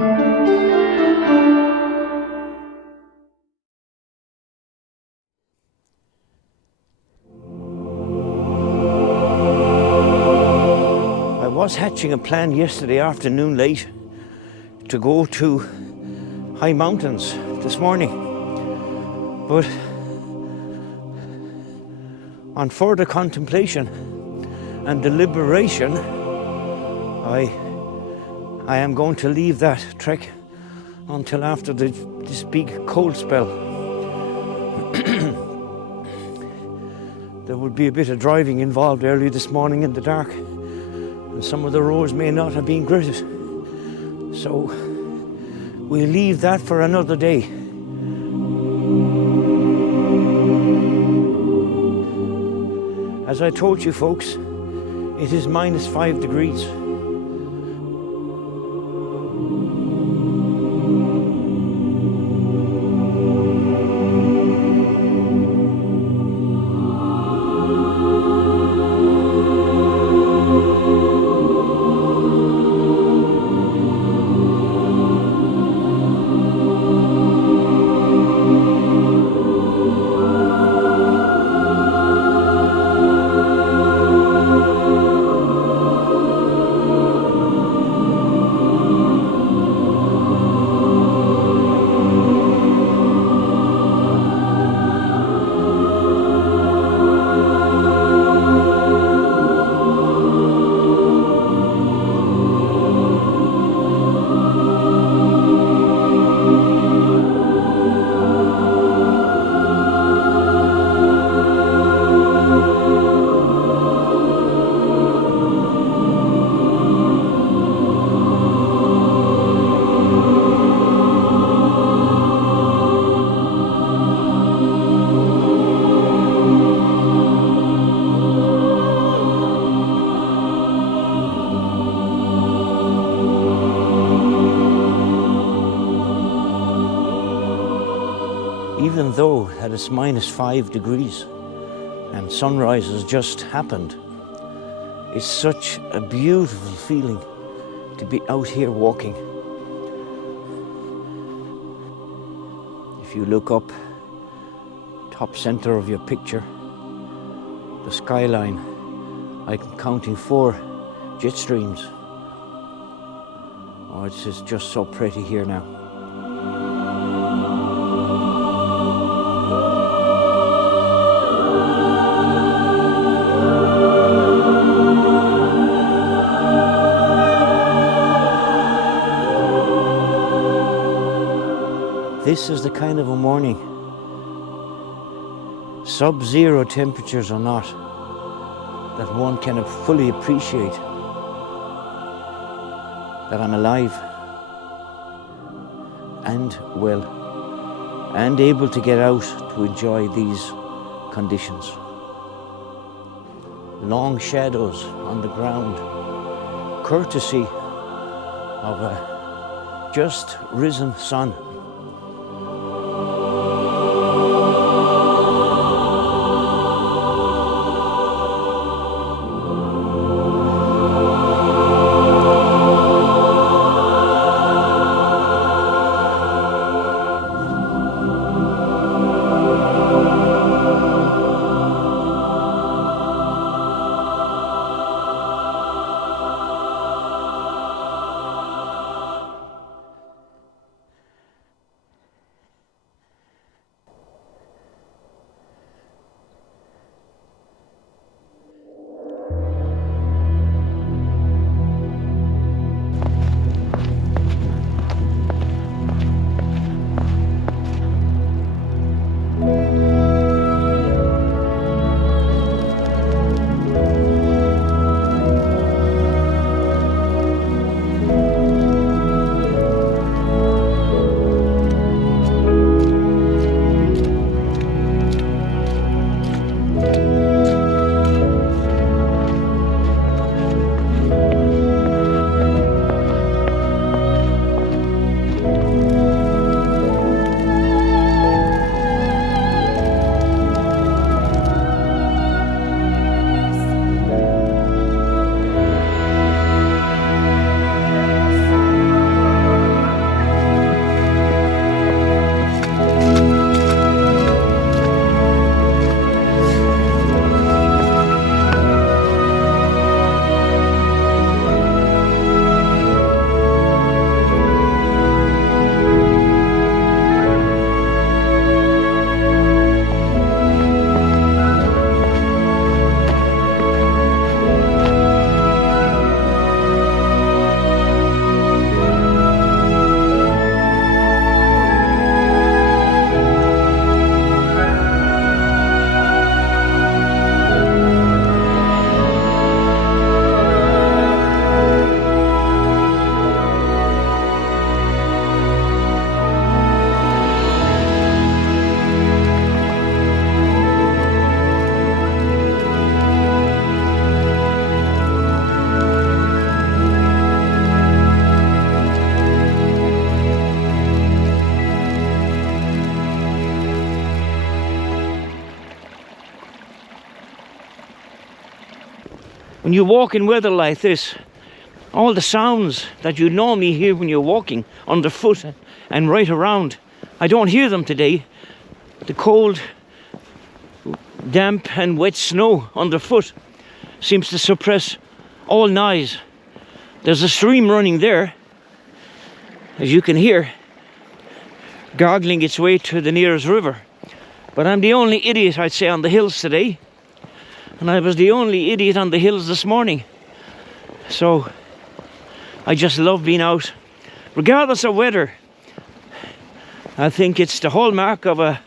I was hatching a plan yesterday afternoon late to go to high mountains this morning, but on further contemplation and deliberation, I am going to leave that trek until after this big cold spell. There would be a bit of driving involved early this morning in the dark, and some of the roads may not have been gritted. So we'll leave that for another day. As I told you folks, it is -5 degrees. Even though that it's -5 degrees and sunrise has just happened, it's such a beautiful feeling to be out here walking. If you look up, top center of your picture, the skyline, I'm counting 4 jet streams. Oh, it's just so pretty here now. This is the kind of a morning, sub-zero temperatures or not, that one can fully appreciate that I'm alive and well and able to get out to enjoy these conditions. Long shadows on the ground, courtesy of a just risen sun. When you walk in weather like this, all the sounds that you normally hear when you're walking underfoot and right around, I don't hear them today. The cold, damp and wet snow underfoot seems to suppress all noise. There's a stream running there, as you can hear, gargling its way to the nearest river. But I'm the only idiot, I'd say, on the hills today. And I was the only idiot on the hills this morning. So I just love being out, regardless of weather. I think it's the hallmark of a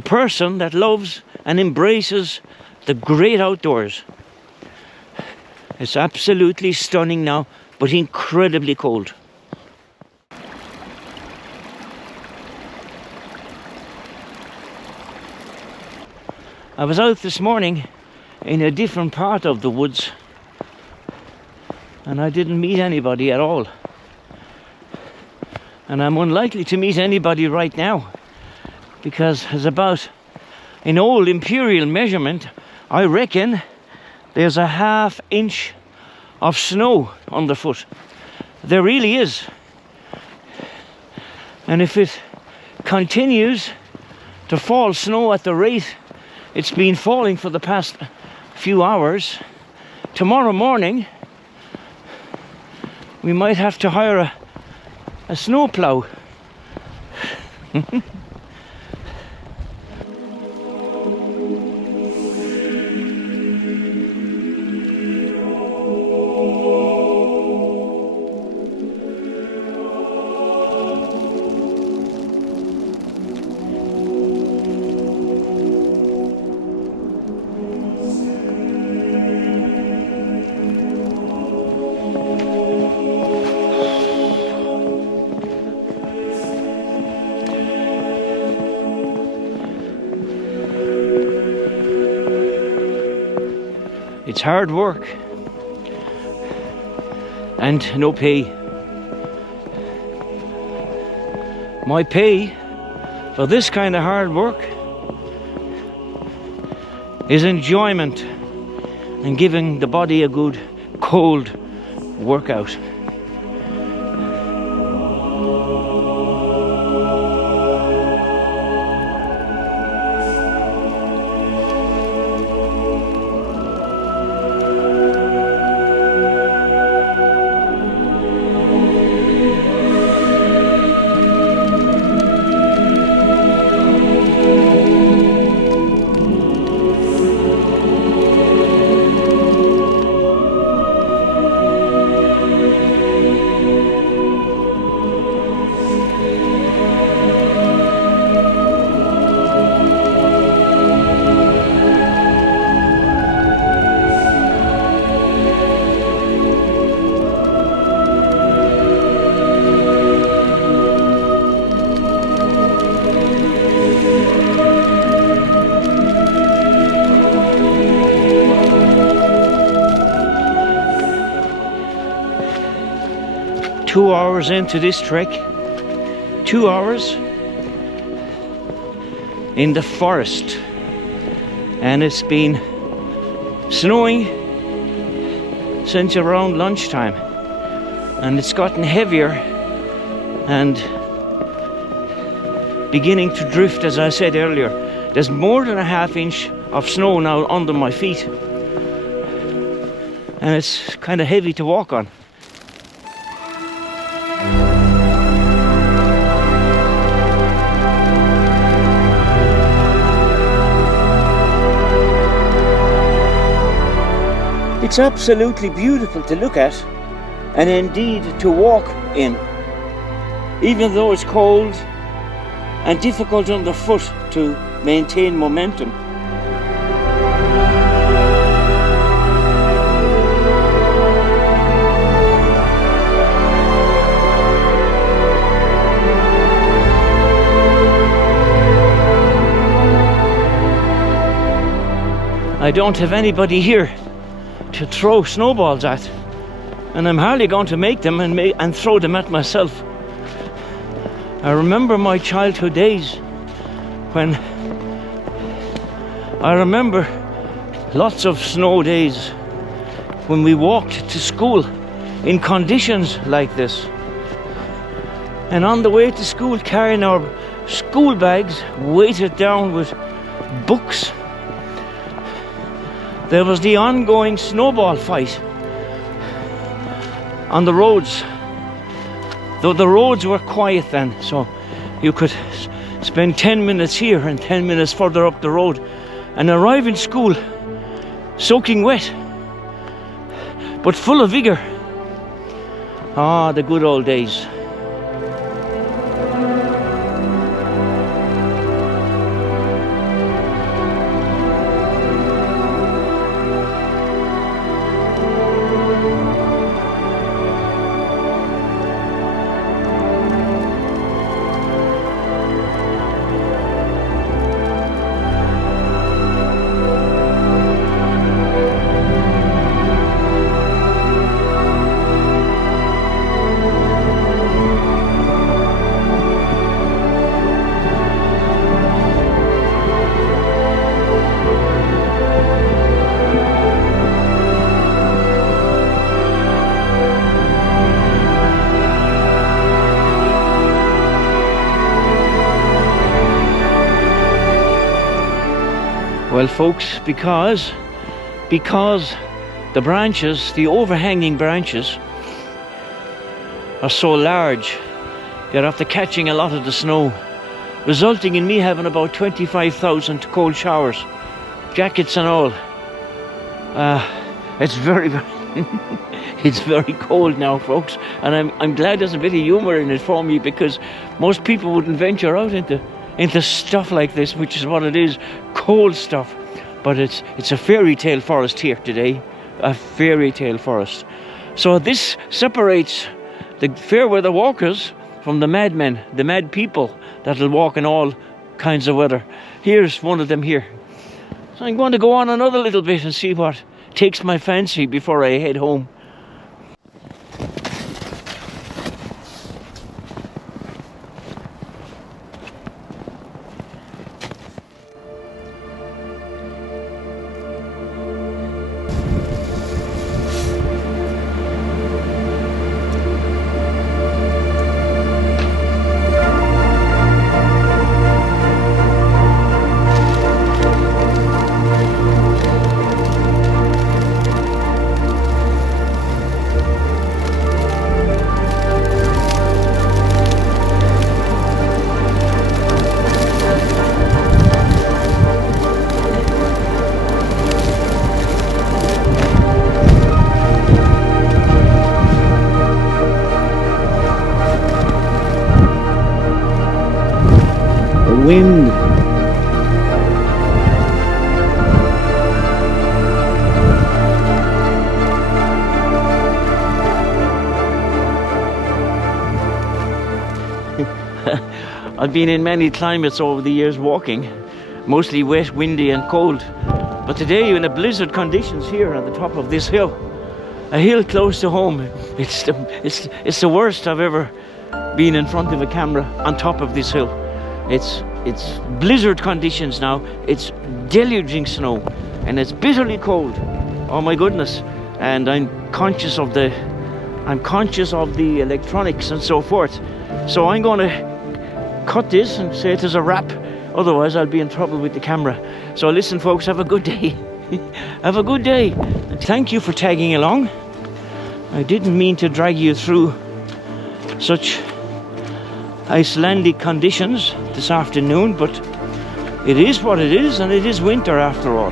person that loves and embraces the great outdoors. It's absolutely stunning now, but incredibly cold. I was out this morning in a different part of the woods, and I didn't meet anybody at all. And I'm unlikely to meet anybody right now, because as about an old imperial measurement, I reckon there's a ½ inch of snow underfoot. There really is. And if it continues to fall snow at the rate it's been falling for the past few hours, tomorrow morning we might have to hire a snow plow. It's hard work and no pay. My pay for this kind of hard work is enjoyment and giving the body a good cold workout. Two hours into this trek, 2 hours in the forest, and it's been snowing since around lunchtime, and it's gotten heavier and beginning to drift. As I said earlier, there's more than a ½ inch of snow now under my feet, and it's kind of heavy to walk on. It's absolutely beautiful to look at, and indeed to walk in, even though it's cold and difficult underfoot to maintain momentum. I don't have anybody here to throw snowballs at, and I'm hardly going to make them and throw them at myself. I remember my childhood days when I remember lots of snow days when we walked to school in conditions like this. And on the way to school, carrying our school bags weighted down with books, there was the ongoing snowball fight on the roads. Though the roads were quiet then, so you could spend 10 minutes here and 10 minutes further up the road and arrive in school soaking wet, but full of vigor. Ah, the good old days. Well, folks, because the branches, the overhanging branches, are so large, they're after catching a lot of the snow, resulting in me having about 25,000 cold showers, jackets and all. It's very it's very cold now, folks, and I'm glad there's a bit of humor in it for me, because most people wouldn't venture out into stuff like this, which is what it is, cold stuff. But it's a fairy tale forest here today, a fairy tale forest. So this separates the fair weather walkers from the madmen, the mad people that'll walk in all kinds of weather. Here's one of them here. So I'm going to go on another little bit and see what takes my fancy before I head home. Wind. I've been in many climates over the years walking, mostly wet, windy and cold, but today in the blizzard conditions here on the top of this hill, a hill close to home, it's the worst I've ever been in front of a camera on top of this hill. It's blizzard conditions now. It's deluging snow, and it's bitterly cold. Oh my goodness! And I'm conscious of the electronics and so forth. So I'm going to cut this and say it is a wrap. Otherwise, I'll be in trouble with the camera. So listen, folks. Have a good day. Have a good day. And thank you for tagging along. I didn't mean to drag you through such Icelandic conditions this afternoon, but it is what it is, and it is winter after all.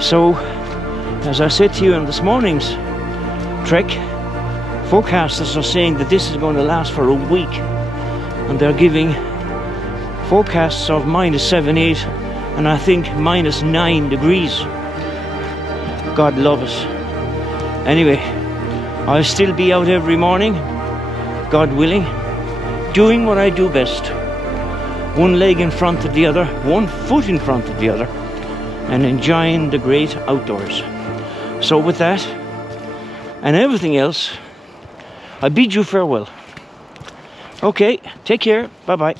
So, as I said to you in this morning's trek, forecasters are saying that this is going to last for a week, and they're giving forecasts of -7, 8, and I think -9 degrees. God love us. Anyway, I'll still be out every morning, God willing, doing what I do best. One leg in front of the other, one foot in front of the other, and enjoying the great outdoors. So with that, and everything else, I bid you farewell. Okay, take care, bye-bye.